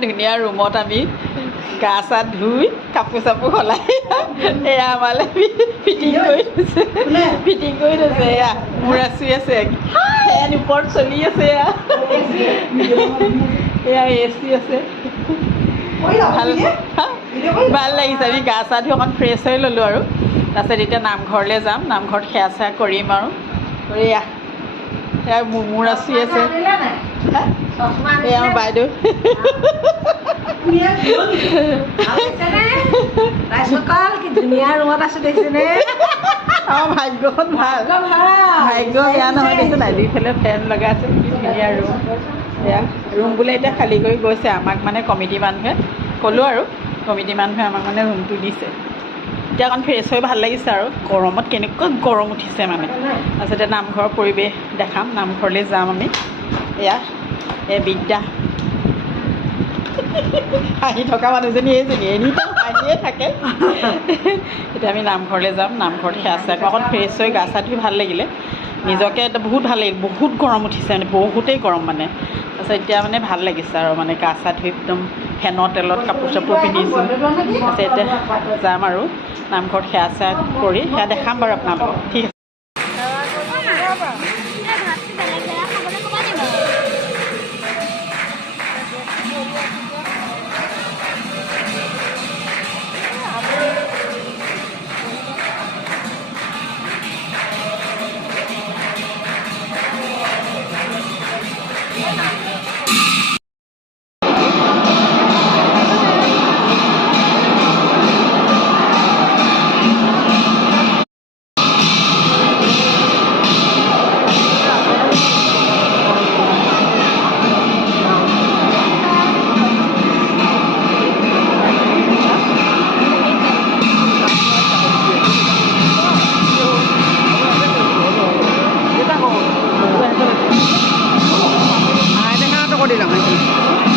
ধুনীয়া ৰুমত আমি গা চা ধুই কাপোৰ চাপোৰ সলাই এয়া আমালৈ ফিটিং কৰি থৈছে এয়া মূৰা চুই আছে ফেন ওপৰত চলি আছে এয়া AC আছে ভাল লাগিছে আমি গা চা ধুই অকণ ফ্ৰেছ হৈ ল'লোঁ আৰু তাৰপিছত এতিয়া নামঘৰলৈ যাম নামঘৰত সেৱা চেৱা কৰিম আৰু এয়া এয়া মূৰা চুই আছে এয়া আমাৰ বাইদেউ ধুনীয়া ৰুমত আছো দেখিছেনে আমাৰ ভাগ্যখন ভাল ভাগ্য বেয়া নহয় দেখিছে নাই দুইফালে ফেন লগাই আছে কি ধুনীয়া ৰুম এয়া ৰুম বোলে এতিয়া খালী কৰি গৈছে আমাক মানে কমিটি মানুহে ক'লোঁ আৰু কমিটি মানুহে আমাক মানে ৰুমটো দিছে এতিয়া অকণ ফ্ৰেছ হৈ ভাল লাগিছে আৰু গৰমত কেনেকুৱা গৰম উঠিছে মানে তাৰপিছতে নামঘৰৰ পৰিৱেশ দেখাম নামঘৰলৈ যাম আমি এয়া এই বিদ্যা হাঁহি থকা মানুহজনী এইজনী এনিটাইম হাঁহিয়ে থাকে এতিয়া আমি নামঘৰলৈ যাম নামঘৰত সেৱা চেৱা অকণ ফ্ৰেছ হৈ গা চা ধুই ভাল লাগিলে নিজকে বহুত ভাল লাগিল বহুত গৰম উঠিছে মানে বহুতেই গৰম মানে তাৰপিছত এতিয়া মানে ভাল লাগিছে আৰু মানে গা চা ধুই একদম ফেনৰ তেলত কাপোৰ চাপোৰ পিন্ধিছোঁ তাৰপিছত এতিয়া যাম আৰু নামঘৰত সেৱা চেৱা কৰি সেয়া দেখাম বাৰু আপোনালোকক ঠিক আছে দিলাম